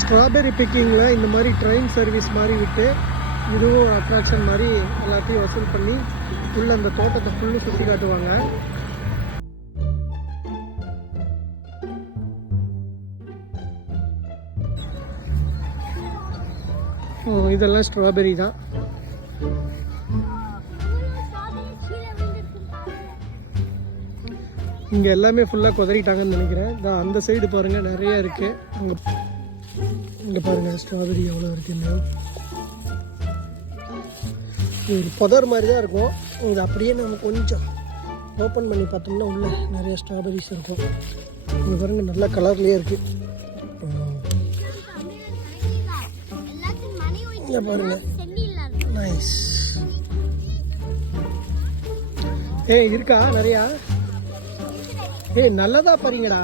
Strawberry பிக்கிங்கில் இந்த மாதிரி train service மாதிரி விட்டு இதுவும் அட்ராக்ஷன் மாதிரி எல்லாத்தையும் வசூல் பண்ணி உள்ள அந்த தோட்டத்தை ஃபுல்லும் சுற்றி காட்டுவாங்க. இதெல்லாம் ஸ்ட்ராபெரி தான். இங்கே எல்லாமே ஃபுல்லாக குதறிட்டாங்கன்னு நினைக்கிறேன். அந்த சைடு பாருங்கள் நிறைய இருக்குது. இங்கே பாருங்கள் ஸ்ட்ராபெரி எவ்வளோ இருக்குன்னு. இது புதர் மாதிரி தான் இருக்கும். இது அப்படியே நம்ம கொஞ்சம் ஓப்பன் பண்ணி பார்த்தோம்னா உள்ள நிறைய ஸ்ட்ராபெரிஸ் இருக்கும். இங்கே பாருங்கள் நல்ல கலர்லேயே இருக்குது. இங்கே பாருங்கள் நைஸ். இருக்கா நிறையா? நல்லதா பாருங்கடா.